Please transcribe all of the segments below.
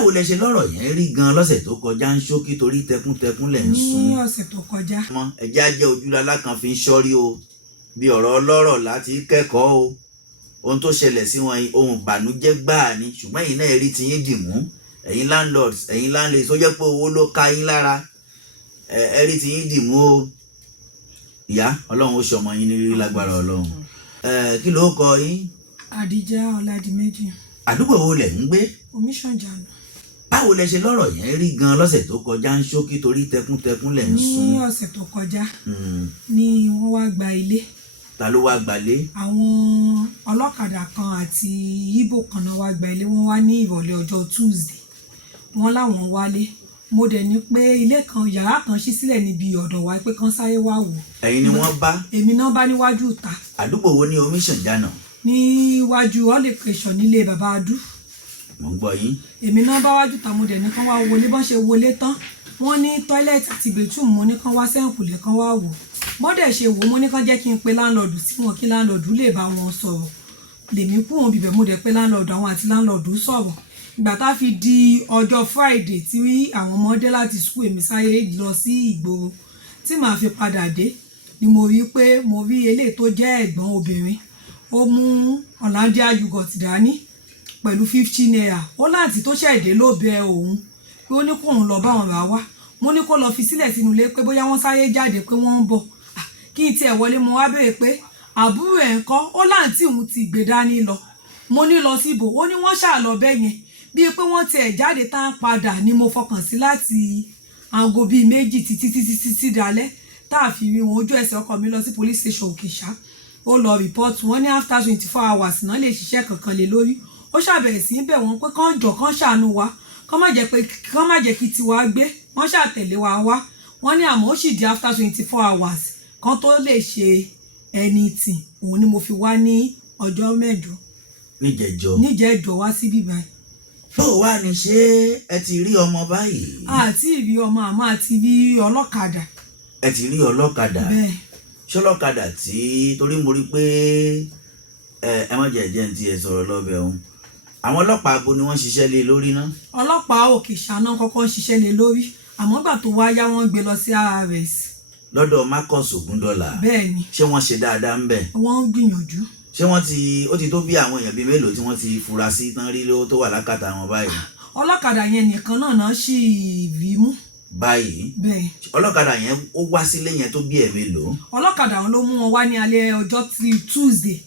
báwo lẹ ṣe lọ́rọ̀ yẹn rí gan lọ́sẹ̀ tó kọjá ń ṣókí torí tẹkúntẹkún lẹ̀ ń sún. ní ọ̀sẹ̀ tó kọjá. ẹjẹ́ ajẹ́ ojúlala kan fi ń ṣọ́rí o bí ọ̀rọ̀ ọlọ́rọ̀ láti kẹ́kọ̀ọ́ o ohun tó ṣẹlẹ̀ sí wọn ohun ìbànújẹ́ gbáà ni ṣùgbọ́n ẹ̀yin náà rí tiyín dìmú ẹ̀yin landlords ẹ̀yin landladies tó jẹ́ pé owó ló ká yín lára ẹ rí tiyín dìmú o ìyá ọlọ́run ó ṣọmọ yín ní rírí lágbára ọlọ́run kí ló kọ yín. Àdìjá Ọládìméjì. àdúgbò wo lẹ̀ ń gbé. Omiṣanjana. báwo lẹ ṣe lọ́rọ̀ yẹn rí gan lọ́sẹ̀ tó kọjá ń ṣókí torí tẹkúntẹkún lẹ̀ ń sún. ní ọ̀sẹ̀ tó kọjá ni wọ́n wá gba ilé. ta ló wá gbalé. àwọn ọlọ́kadà kan àti Ìgbò kan náà wá gba ilé. wọ́n wá ní ìrọ̀lẹ́ ọjọ́ Tuesday wọ́n láwọn wálé. mo dẹ̀ ní pé ilé kan yàrá kan ṣí sílẹ̀ níbi ọ̀dọ̀ wa pé kán sáré wá wò. ẹ̀yin ni wọ́n bá. èmi náà bá níwájú ìta. àdúgbò wo ní Omiṣanjana. níwájú ọ̀lẹ́kẹ̀ṣọ̀ nílé bàbá adú. mo ń gbọ́ yín. èmi náà bá wájú ta mo dẹ̀ ní kán wá wọlé bọ́n ṣe wọlé tán wọ́n ní tọ́ílẹ̀tì àti bẹ̀tùm mo ní kán wá sẹ́ǹkùlé kán wá wò. bọ́dẹ̀ ṣe wò mo ní kán jẹ́ kí n pe láńlọ́ọ̀dù sí wọn kí láńlọ́ọ̀dù lè bá wọn sọ̀rọ̀ lèmi kú wọn bíbẹ̀ mo dẹ̀ pé láńlọ́ọ̀dù àwọn àti láńlọ́ọ̀dù sọ̀rọ̀. ìgbà tá fi di ọjọ́ Friday tí àwọn ọmọ dé láti school èmi sáyé lọ sí ìgboro tí màá fi padà dé ni mo rí pé mo rí eléyìí tó jẹ́ ẹ̀gbọ́n obìnrin ó mú Hollandia yogurt dání pẹ̀lú 50 naira ó láti tó ṣẹ̀dé ló bẹ òun pé ó ní kóun lọ bá wọn rà wá mo ní kó lọ fi sílẹ̀ sínú ilé pé bóyá wọ́n sáré jáde pé wọ́n ń bọ̀ kí n tiẹ̀ wọlé mo wá béèrè pé àbúrò ẹ̀ ń kọ́ ó láǹtí òun ti gbé dání lọ mo ní lọ síbò ó ní wọ́n ṣáà lọ bẹ́ẹ̀ yẹn bíi pé wọ́n tiẹ̀ jáde tá ń padà ni mo fọkàn sí láti aago bíi méjì títí dalẹ́ tá a fi rí wọn ojú ẹsẹ̀ ọkọ mi lọ sí police station Òkèṣà ó lọ rìpọ́ọ̀tù wọn ní after 24 hours náà lè ṣiṣẹ́ kankan lé lórí ó ṣàbẹ̀rẹ̀ sí í bẹ̀ wọ́n pé kán jọ kán ṣàánú wa kán má jẹ́ kí tiwa gbé wọ́n ṣàtẹ̀lé wa wá wọ́n ní àmọ́ ó sì di after 24 hours kán tó lè ṣe anything òun ni mo fi wá ní ọjọ́ mẹ́jọ. níjẹ̀jọ wá sí bíbá yìí. tó wá ní ṣé ẹ ti rí ọmọ báyìí. àti ìrí ọmọ àmọ́ àti rí ọlọ́kadà. ẹ ti rí ọlọ́kadà. bẹ́ẹ̀. ṣọlọ́kadà tí torí mo rí pé ẹ má jẹ́ ní ti ẹ sọ̀rọ̀ lọ́bẹ̀ ọ̀hún àwọn ọlọ́pàá abo ni wọ́n ṣiṣẹ́ lé lórí ná. ọlọ́pàá Òkèṣà náà kọ́kọ́ ṣiṣẹ́ lé lórí àmọ́ gbà tó wá yá wọ́n gbé lọ sí RRS. lọ́dọ̀ Marcus Ògúndọ́là. bẹ́ẹ̀ni. ṣé wọ́n ṣe dáadáa ń bẹ̀. wọ́n ń gbìyànjú. ṣé ó ti tó bí àwọn èèyàn bíi mélòó tí wọ́n ti fura sí tán rí lówó tó wà lákàtà wọn báyìí. ọlọ́kadà yẹn nìkan náà sì rí mú. báyìí. bẹ́ẹ̀. ọlọ́kadà yẹn ó wá sílé yẹn tó bí ẹ̀ mélòó. ọlọ́kadà wọn ló mú wọn wá ní alẹ́ ọjọ́ Tuesday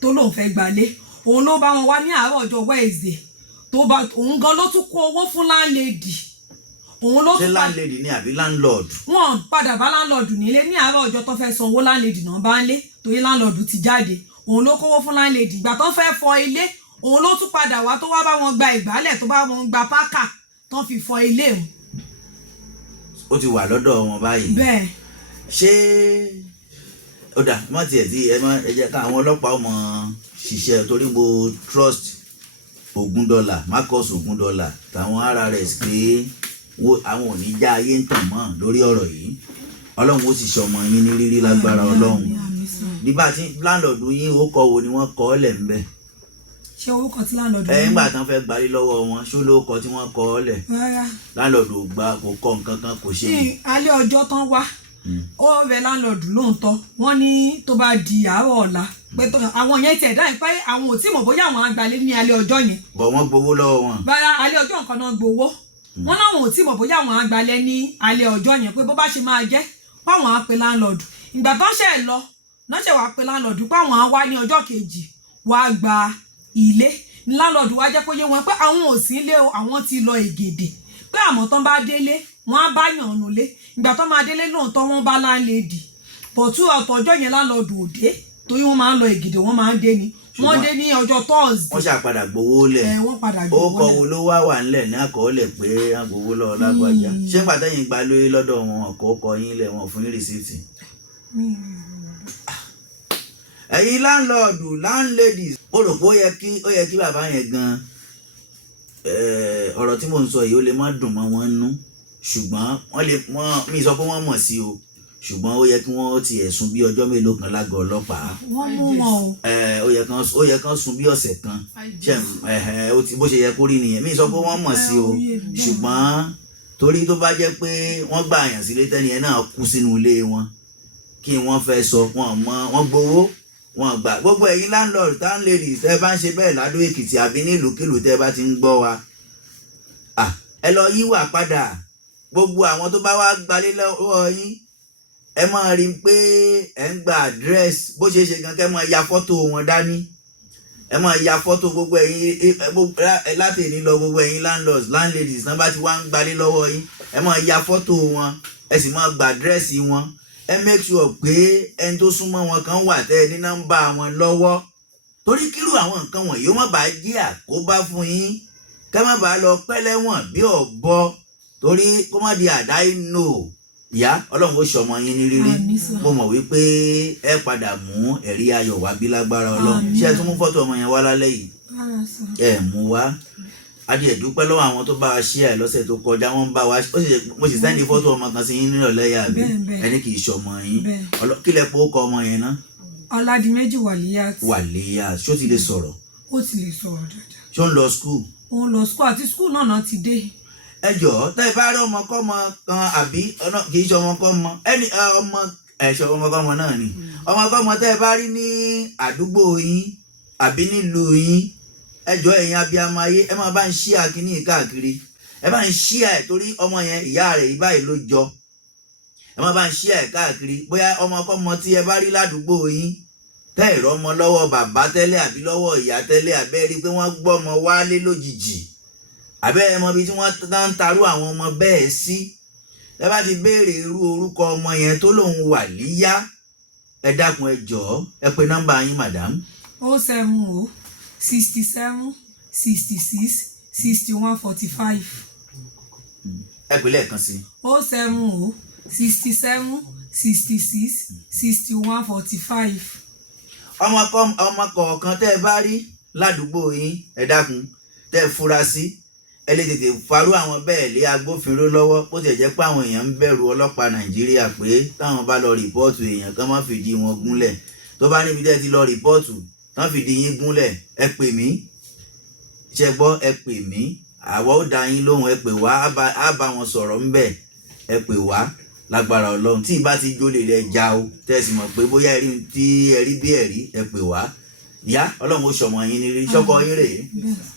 tó lóun fẹ́ gbalé òun ló bá wọn wá ní àárọ̀ ọjọ́ Wednesday tó bá òun gan ló tún kó owó fún láńlẹ́dì òun ló tún. ṣé láńlẹ́dì ni àbí láńlọ́ọ̀dù. wọ́n padà bá láńlọ́ọ̀dù nílé ní àárọ̀ ọjọ́ tó fẹ́ san owó láńlẹ́dì náà bá ń lé torí láńlọ́ọ̀dù ti jáde òun ló kówó fún láńlẹ́dì ìgbà tó fẹ́ fọ ilé òun ló tún padà wá tó wá bá wọn gba ìgbálẹ̀ tó bá wọn gba pákà tó fi fọ ilé òun. ó ti wà lọ́dọ̀ wọn báyìí. bẹ́ẹ̀. ṣé ó dà má tiẹ̀ tí ẹ jẹ́ ká àwọn ọlọ́pàá ọmọ ṣiṣẹ́ torí mo trust Ògúndọ́là Marcus Ògúndọ́là táwọn RRS pé àwọn ò ní já ayé ń tàn mọ́ lórí ọ̀rọ̀ yìí ọlọ́run ó sì ṣọmọ yín ní rírí lágbára ọlọ́run nígbà tí láńlọ́ọ̀dù yín ó kọ wo ni wọ́n kọ́ ọ́ lẹ̀ ń bẹ̀. ṣé orúkọ tí láńlọ́ọ̀dù yín. nígbà tán fẹ́ gbarí lọ́wọ́ wọn ṣó ló kọ tí wọ́n kọ́ ọ́ lẹ̀. láńlọ́ọ̀dù ò gbà kò kọ́ nǹkan kan kò ṣe. alẹ́ ọjọ́ tán wá ó rẹ láńlọ́ọ̀dù lóòótọ́ wọ́n ní tó bá di àárọ̀ ọ̀la pé àwọn yẹn tiẹ̀ dáhùn pé àwọn ò tí mọ̀ bóyá àwọn àgbàlẹ̀ ní alẹ́ ọjọ́ yẹn. bọ̀ wọ́n gbowó lọ́wọ́ wọn. báyà alẹ́ ọjọ́ nǹkan náà gbowó wọ́n láwọn ò tí mọ̀ bóyá àwọn àgbàlẹ̀ ní alẹ́ ọjọ́ yẹn pé bó bá ṣe máa jẹ́ páwọn á pe láńlọ́ọ̀dù ìgbà tó ṣe lọ náà ṣe wàá pe láńlọ́ọ̀dù páwọn á wá ní ọjọ́ kejì wàá gba ilé ní láńlọ́ọ̀dù wá jẹ́ kó yé wọn pé àwọn ò sí ilé o àwọn ti lọ Ègèdè pé àmọ́ tán bá délé wọ́n á bá yàn nulẹ̀ ìgbà tán máa délé lóòótọ́ wọ́n bá láńlẹ́dì pọ̀tù ọ̀tọ̀ọjọ́ yẹn láńlọ́ọ̀dù òde torí wọ́n máa ń lọ Ègèdè wọ́n máa ń dé ni wọ́n dé ní ọjọ́ Thursday. wọ́n ṣàpadà gbowó lẹ̀. wọ́n padà gbowó lẹ̀. ó kọ wo ló wà nílẹ̀ ní àkọọ́lẹ̀ pé à ń gbowó lọ lágbájá. ṣé pàtẹ́yìn gba lórí lọ́dọ̀ wọn ọkọ̀ kọ yín lẹ̀ wọn fún rìsíìtì. ẹ̀yin láńlọ́ọ̀dù láńlẹ́dìs ó rò pé ó yẹ kí bàbá yẹn gan ọ̀rọ̀ tí mò ń sọ yìí ó lè má dùn mọ́ wọn nú ṣùgbọ́n mi sọ pé wọ́n mọ̀ sí o ṣùgbọ́n ó yẹ kí wọ́n tiẹ̀ sùn bí ọjọ́ mélòó kan lágọ̀ọ́ ọlọ́pàá. wọ́n mú wọn o. ó yẹ kán sùn bí ọ̀sẹ̀ kan bó ṣe yẹ kó rí nìyẹn mi sọ pé wọ́n mọ̀ sí o ṣùgbọ́n torí tó bá jẹ́ pé wọ́n gbà àyàn sílé tẹ́niyẹn náà kú sínú ilé wọn kí wọ́n fẹ́ sọ wọ́n gbowó wọ́n gbà gbogbo ẹ̀yin landlord landlady tẹ́ bá ń ṣe bẹ́ẹ̀ ládó Èkìtì àbí nílùúkìlù tẹ́ bá ti ń gbọ́ wa ẹ lọ yíwà padà gbogbo àwọn tó bá wá gbalé lọ́wọ́ yín ẹ máa rí i pé ẹ ń gba àdírẹ́sì bó ṣe é ṣe gan kẹ́ máa ya fọ́tò wọn dání ẹ máa ya fọ́tò gbogbo ẹ̀yin láti ní lọ gbogbo ẹ̀yin landlords landladies náà bá ti wá ń gbalé lọ́wọ́ yín ẹ máa ya fọ́tò wọn ẹ sì máa gba àdírẹ́sì wọn ẹ make sure pé ẹni tó súnmọ́ wọn kan wà tẹ́ ẹ ní nọ́mbà wọn lọ́wọ́ torí kírú àwọn nǹkan wọ̀nyí ó má bàa jẹ́ àkóbá fún yín kẹ́ má bàa lọ pẹ́ lẹ́wọ̀n bí ọ̀bọ torí kó má di àdá inú ìyá ọlọ́run ó ṣọmọ yín ní rírí mo mọ̀ wípé ẹ padà mú ẹ̀rí ayọ̀ wá bí lágbára ọlọ́run ṣé ẹ tún mú fọ́tò ọmọ yẹn wá lálẹ́ yìí ẹ mú wá adìẹ dúpẹ́ lọ́wọ́ àwọn tó bá wa ṣí ẹ lọ́sẹ̀ tó kọjá wọ́n ń bá wa mo sì sẹ́ndí fọ́tò ọmọ kan sí yín nírọ̀lẹ́ yà bí ẹni kì í ṣọmọ yín kí lẹ pé ó kọ ọmọ yẹn ná. Ọládìméjì Wàlíyàt. Wàlíyàt ṣó ti lè sọ̀rọ̀. ó ti lè sọ̀rọ̀ dáadáa. ṣó ń lọ skul. ó ń lọ skul àti skul náà ti dé. ẹ jọ̀ọ́ tẹ́ ẹ bá rí ọmọkọ́mọ kan àbí kì í ṣe ọmọkọ́mọ ẹni ọmọ ẹ̀ṣọ́ ọmọkọ́mọ náà ni ọmọkọ́mọ tẹ́ ẹ bá rí ní àdúgbò yín àbí nílùú yín ẹ jọ̀ọ́ ẹ̀yin abiyamọ ayé ẹ máa bá ń ṣí àkíní káàkiri ẹ bá ń ṣí ẹ torí ọmọ yẹn ìyá rẹ̀ yìí báyìí ló jọ ẹ máa bá ń ṣí ẹ káàkiri bóyá ọmọkọ́mọ tí ẹ bá rí ládùúgbò yín tẹ́ ẹ rọ́mọ lọ́wọ́ bàbá tẹ́lẹ̀ àbí lọ́wọ́ ìyá tẹ́lẹ̀ àbẹ́ rí pé wọ́n gbọ́mọ wálé lójijì àbẹ́ ẹ mọ ibi tí wọ́n ń tarú àwọn ọmọ bẹ́ẹ̀ sí ẹ bá ti béèrè irú orúkọ ọmọ yẹn tó lòun Wàlíyá ẹ dákun ẹ jọ̀ọ́ ẹ pe nọ́mbà yín madam. 070 67 66 61 45. ẹ pè lẹ́ẹ̀kan sí. 070 67 66 61 45. ọmọ kọ̀ọ̀kan tẹ́ ẹ bá rí ládùúgbò yín ẹ dákun tẹ́ ẹ fura sí ẹ lè tètè farú àwọn bẹ́ẹ̀ lé agbófinró lọ́wọ́ bó ti jẹ́ pé àwọn èèyàn ń bẹ̀rù ọlọ́pàá Nàìjíríà pé táwọn bá lọ rìpọ́ọ̀tù èèyàn kan má fìdí wọn gúnlẹ̀ tó bá níbi tẹ́ ti lọ rìpọ́ọ̀tù tán fìdí yín gúnlẹ̀ ẹ pè mí ṣe gbọ́ ẹ pè mí àwa ó dá yín lóhùn ẹ pè wá á bá wọn sọ̀rọ̀ ńbẹ̀ ẹ pè wá lágbára Ọlọ́run tí ìbá ti jólè rẹ já o tẹ́sí mọ̀ pé bóyá ẹ̀rí tí ẹ̀rí bí ẹ̀rí ẹ pè wá ìyá Ọlọ́run ó ṣọmọ yín ní rírí ṣọ́kọ yín rèé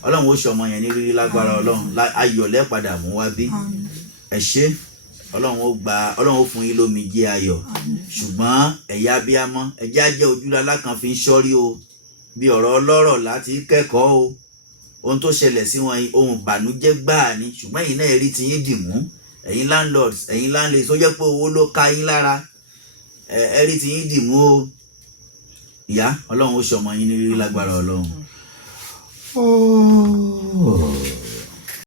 Ọlọ́run ó ṣọmọ yẹn ní rírí lágbára Ọlọ́run ayọ̀lẹ́ padà mú wá bí ẹ ṣé Ọlọ́run ó fún yín lómi jẹ́ ayọ̀ ṣùgbọ́n ẹ̀yà abiyamọ ẹ̀jẹ̀ ajẹ́ ojúlala kan fi ń ṣọ́rí o bí ọ̀rọ̀ ọlọ́rọ̀ láti kẹ́kọ̀ọ́ o ohun tó ṣẹlẹ̀ sí wọn ohun ìbànújẹ́ gbáà ni ṣùgbọ́n ẹ̀yin náà rí ti yín dì mú ẹ̀yin landlords ẹ̀yin landladies tó jẹ́ pé owó ló ká yín lára ẹ rí ti yín dì mú o ìyá Ọlọ́run ó ṣọmọ yín ní rírí lágbára Ọlọ́run.